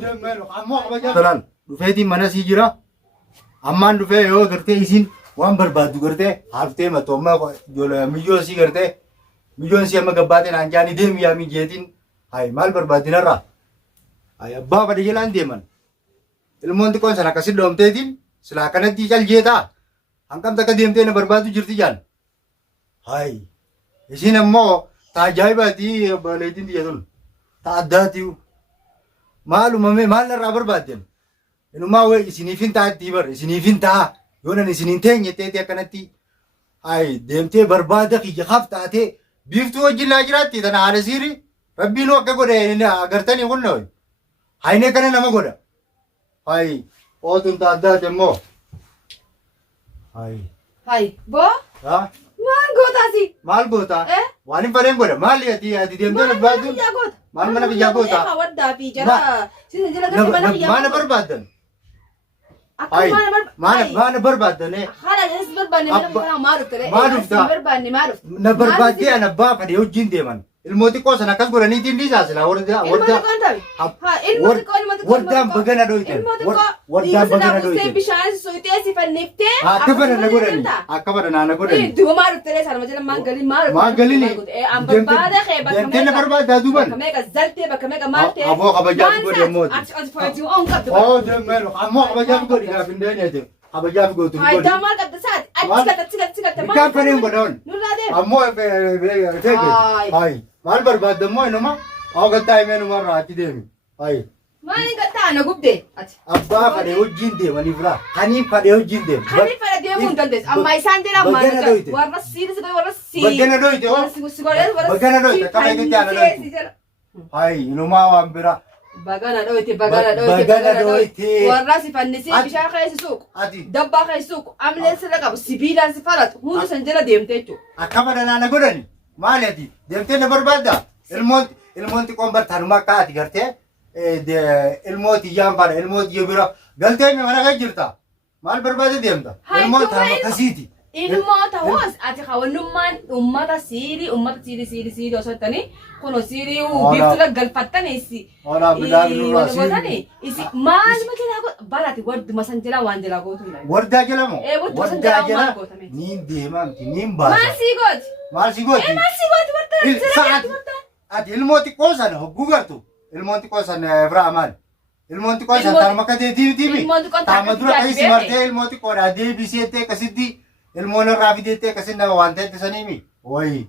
deemee ammoo kabajaa. Tolaan dhufeetiin mana sii jira. Ammaan dhufee yoo gartee isin waan barbaaddu gartee haftee matoommaa miyyoo sii gartee miyyoon sii amma gabbaatee naan jaanii deemi yaa miyyeetiin hayi maal barbaadinarraa hayi abbaa bada jalaan deeman ilmoon xiqqoon sana akkasitti dhoomteetiin silaa kanatti caljeetaa hanqamta akka deemtee na barbaadu jirti jaan hayi isin ammoo taajaajibaati baaleetiin biyya tun ta addaatiyu maalumame maal narraa barbaadden inumaa wee isiniifin taa'atti bar isiniifin ta'a yoonan isiniin teenyetteeti akkanatti hayi deemtee barbaada kiyya haaf taatee biiftuu wajjin laa jiraatti tana haala siiri rabbiin akka godhe agartanii kunna hayne kana nama godha hayi ootun ta addaati ammoo hayi boo maal gootaasi maal goota waan hin fadheen godha maal ati deemtee barbaaddu maal mana biyyaa goota maana barbaaddan maana barbaaddanee na barbaaddee ana abbaa fadhee wajjin deeman ilmoo xiqqoo sana akkas godhaniitiin dhiisaasila wardaan bagana dhoyten wardaan bagana dhoyten bishaan suutee sifanniftee akka bana na godhani akka bana naana godhani duuba maa dhuftelee sana majala maangalini deemtee na barbaaddaa duuban bakka meeqa zaltee bakka meeqa maaltee aboo kabajaatu godhe ammoo deemee ammoo kabajaatu godhi gaaf hin deenyeete kabajaatu gootu godhi maal qabda saati achi gatta kaan fadheen godhaon ammoo teege hayi maal barbaadammoo inuma awgattaa himeenumarraa atti deemi hayi maaliin gattaa na gubdee ati abbaa fadhee wajjin deemanii biraa kanii fadhee wajjin deemu kanii fadhee deemuu hin dandeessu amma isaan jedha warra siiris warra sii baggana dhoyte baggana dhoyte akkama eegitti aana dhoyte hayi inumaa waan biraa bagana dhoyte warra si fannisii bishaan keessa suuqu dabbaa keessa suuqu amleen sirra qabu sibiilaan si falatu hundi san jala deemte jechuudha akkama danaana godhani maali ati deemtee na barbaadda ilmoon xiqqoon bartaanuma akka ati gartee ilmooti iyyaan fadha ilmooti iyo bira galtee mana kan jirta maal barbaade deemta ilmoon taama akkasiiti ilmoo ta'us ati hawwannummaan ummata siirii osoo jettanii kunoo siirii biiftuu galfattanii isi maal majalaa barate wadduma san jalaa waan jalaa gootu wardaa jala moo wardaa jala niin deemamti niin baasa maal si gooti ati ilmoo xiqqoo sana hogguu gartu ilmoon xiqqoo sana biraa maal ilmoon xiqqoo sana taanuma akka deetiimi taama dura keessi martee ilmoo xiqqoodhaa deebiseettee akkasitti ilmoon irraa fideettee akkasitti nama waan ta'etti saniimi wayi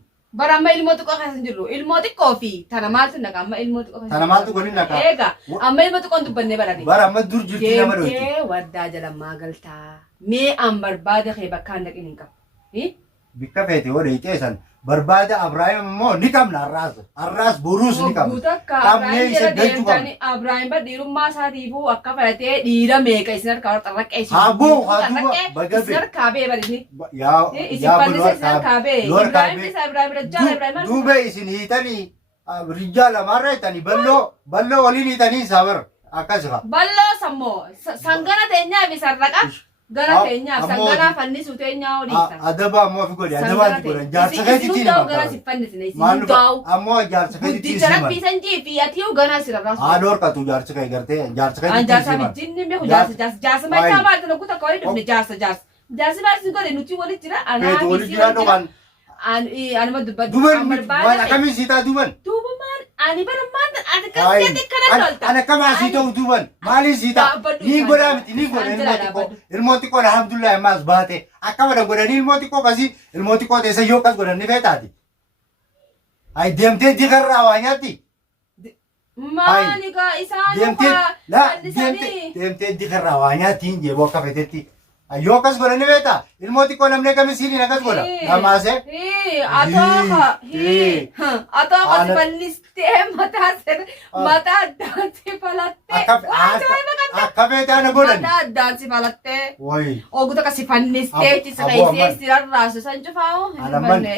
bara amma ilmoo xiqqoo keessa hin jirru ilmoo xiqqoo fi tana maaltu naqa amma ilmoo xiqqoo tana maaltu godhin naqa eega amma ilmoo xiqqoon dubbannee barane bara amma dur jirti nama dhoyti waddaa jala maagaltaa mee an barbaada kee bakkaan dhaqin hin qabu bikka feete hodhe iteessan barbaada Abrahaam immoo ni qabna arraas buruus ni qabna qabnee isa galchu qabna Abrahaam badhiirummaa isaatiifuu akka fudhatee dhiira meeqa isin harkaa warra xarraqqee isin haboo haatuba bagabe isin harkaa bee barisni isin fannise isin harkaa bee Ibraahim isa Ibraahim rajjaala Ibraahim duube isin hiitanii rijjaala maarra hiitanii balloo waliin hiitanii sabar akkasuma balloo sammoo sangana teenyaa fi sarraqa gara teenyaaf sangana fannisu teenyaa oliisa adaba ammoo fi godhe adabaatti godhan jaarsa keetiitiin hima gara si fannisne isin daa'u ammoo jaarsa keetiitiin guddicha rabbii san jiifi atiyu gana sira raasu haadha horkatu jaarsa kee gartee jaarsa keetiitiin jaarsa bijjinni beeku jaarsa machaa maaltu lagu takka wali dhufne jaarsi maaltu godhe nuti wali jira anaa fi si wali anuma dubbadhu waan akkamiin siitaa duuban ani barummaan ati kaskeetti kana tolta ana kama siita utuban maali siita ni goda miti ni goda ilmoo xiqqoo alhamdulillah ammas baate akkama da godani ilmoo xiqqoo kasi ilmoo xiqqoo teessa yoo kas godani feetaati ay deemtee digarraa waa nyaatti maali gaa isaan deemtee digarraa waa nyaatti hin jeeboo akka feetetti Ayo kas godhani beektaa ilmoo xiqqoo namni kami siiniin akkas godha namaase atooka si fannistee mataa addaan si falattee akka beektaa na godhani mataa addaan si falattee oguuta ka si fannistee ittisa keessee si rarraasu san cufaamu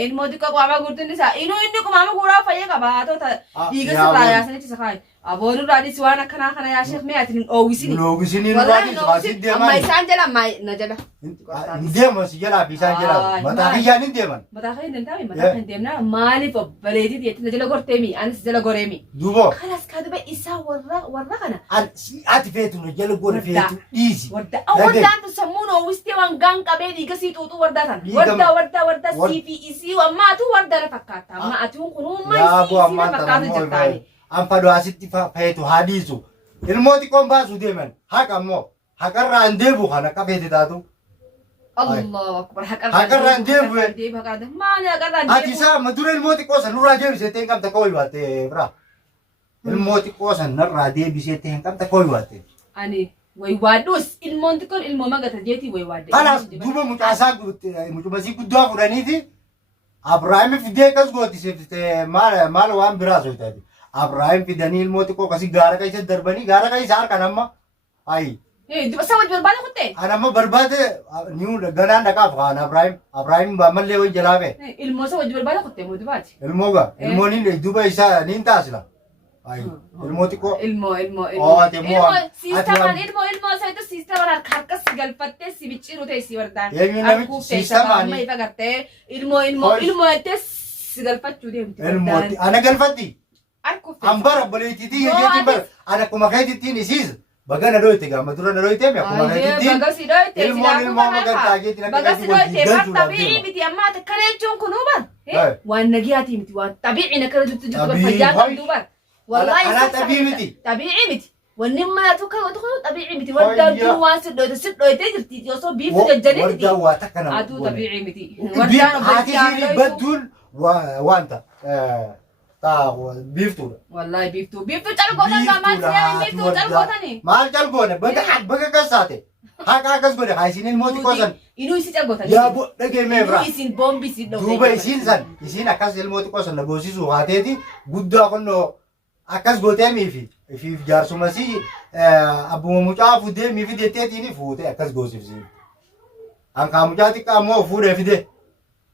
ilmoo xiqqoo qaama guutuun isaa inni qaama guuraa fayyee qaba haatota dhiiga sirraa yaasanii ittisa kaayi Aboon irraadis waan akkanaa yaa sheekh mee ati oowwisini. Oowwisini irraadis baasii deeman. Amma isaan jala na jala. Deeman si jalaa fi isaan jalaa. Mataa kiyyaan hin deeman. Mataa kiyyan hin taa'e mataa kiyyan deemnaa maaliif obbaleetii jetti na jala gorteemi anis jala goreemi. Duuboo. Kanas kaa dubee isaa warra kana. Ati feetu na jala gore feetu dhiisi. Wardaan tu sammuun oowwistee waan gaan qabee dhiiga sii xuuxuu wardaa kana. Wardaa sii fi isii ammaatu wardaa na fakkaata. Amma atuun kun uummaa isii na fakkaatu jirtaani. Anfado asitti feetu haa dhiisu. Ilmooti qoon baasuu deeman. Haqa ammoo haqarraa hin deebu kan akka feete taatu. Allahu akbar haqarraa hin deebu. Maali haqarraa hin deebu? Ati isaa amma dura ilmooti qoosan nurraa deebisee hin qabda koo hibaatte bira. Ilmooti qoosan narraa deebisee hin qabda koo hibaatte. Ani waywaadhus ilmoonti kun ilmoo magata jeetii waywaadhe. Kanaaf duuba mucaasaa mucumasii guddaa fudhaniiti Abrahaami fidee kas gootiseefte maal waan biraa soitaati. Abrahaam fidanii ilmooti koo kasi gaara keessa darbanii gaara keessa harkan amma ayi. Dibasa wajji barbaade kutte. Anamma barbaade niu ganaan dhaqaaf kaan Abrahaam mallee wajji jalaabe. Ilmoo isa wajji barbaade kutte moo dibaati. Ilmooga ilmoon duuba isaa niin taasila. Ayi ilmooti koo. Ilmoo. Siistamaan ilmoo isaatu siistamaan harkas galfattee si bicciiru ta'e si wardaan. Eenyu namichi siistamaan. Amma ifa gartee ilmoo itti si galfachuu deemti. Ilmooti ana galfatti. Ambara boletitii jechuun bara ana kuma keetitiin isiis bagana dhoyte gama dura dhoyte me kuma keetitiin bagasi dhoyte ilmoo magantaa jeetiin akka bagasi dhoyte waan tabi'i miti amma takkareechuun kun uban waan nagiyaati miti waan tabi'i nakara juttu fayyaa qabdu bar wallahi ana tabi'i miti wanni maatu kan tabi'i miti wardaan waan sidhoyte jirti osoo biifu jajjanii wardaan waa takkana atu tabi'i miti wardaan haati badduun wanta biiftuudha. Wallahi biiftuu calqootan maal siyaa biiftuu calqootani. Maal calqoone baga kasaate. Haqa akkas godhe haa isin ilmooti qoosan. Inuu isi calqootan. Yaa dhageemee bira. Inuu isin boombi isin dhoobe. Duuba isin akkas ilmooti qoosan na boosisuu haateeti guddaa kunnoo akkas gootee miifi. Ifiif jaarsumasii abbuma mucaa fuudhee miifi jetteetiin fuute akkas goosifsiin. Ankaa mucaa xiqqaa ammoo fuudhee fide.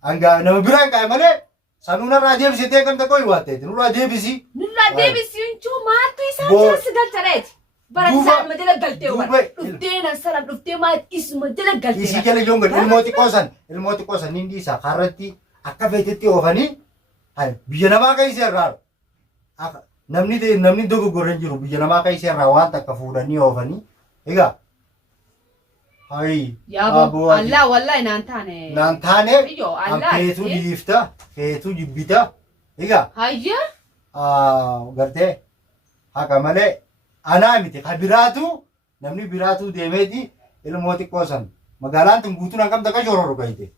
Angaa nama biraan qaa'e malee. Sanuna raja bisa tekan tak kau iwat itu. Raja bisi. Raja bisi uncu matu isam segal caret. Barasan majalah galte ubat. Lufte nasalam lufte mat is majalah galte. Isi kali jonggar ilmu kosan nindi sakarati. Akka veteti ovani. Hai biar nama kai serrar. Namni dogo goreng jiru biar nama kai serrawan tak kafudani ovani. Ega. Hai. Ya bu. Allah wallahi nantane. Nantane. Iyo Allah. Fetu diifta. Fetu jibbita. Ega. Hayya. Garte. Haka malee anaa miti ka biraatu namni biraatu deemeeti ilmoo xiqqoo san magaalaan tun guutuun hangam takka shororru kayite.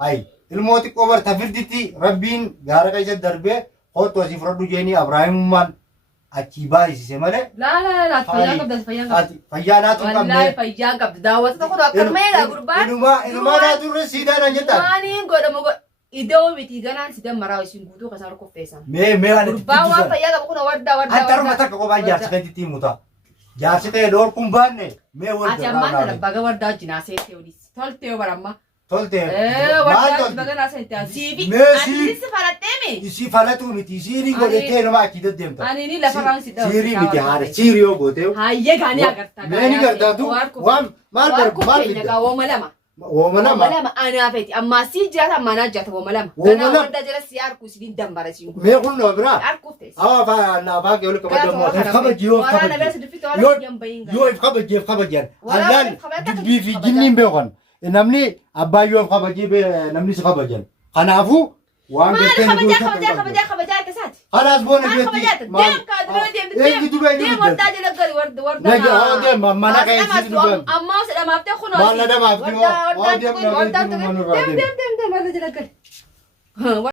Hai ilmoo xiqqoo bar tafirditti rabbiin gaara keessa darbee kottu asii fudhadhu jeeni Abrahaamummaan achii baay'isise malee. La fayyaa qabda fayyaa qabda. Fayyaa naatu qabne. Wallahi fayyaa qabda daawwata tokko akkanumeedha gurbaan. Inumaa naatu irra siidaan hojjetan. Maaniin godhamu idoo miti ganaan sidan maraa isin guutuu kasaan qopheessan. Mee ani gurbaan waan fayyaa qabu kun warda. Antaruma takka kophaa jaarsi keetitti muta. Jaarsi ta'e door kun baanne mee wal ati ammaan tana baga wardaa jinaa seetee olis. Toltee baramma. Toltee. Wardaa baga naa seetee siibi. Ani si falattee mi? Isi falatu miti siirii godhetee nama achi deddeemta. Ani ni lafa raan si dhawu. Siirii miti haadha siirii yoo goote. Hayyee gaanii agartaa. Mee ni gartaatu waan maal fidda. Wooma lama. Wooma lama. Anaa feeti ammaa sii jiraata ammaa naa jiraata wooma lama. Ganaa wardaa jala si harku si dambara si. Mee kun noo biraa. Harkuuf teessi. Awa faa naafaa kee oli kabajammoo. Kabaji yoo kabaji. Yoo kabajeef kabajan. Allaan dubbii fi jinniin beekan. Namni abbaa yoo kabaji namni si kabajan. Kanaafuu waan beekteen kabajaa keessaati. Kanaas boona beekti. Deem wardaa jala gari wardaa. Deem mana keessi dubbaan. Ammaa sedhamaaf kunoo. Maal na damaaf Wardaa deem wardaa jala gari.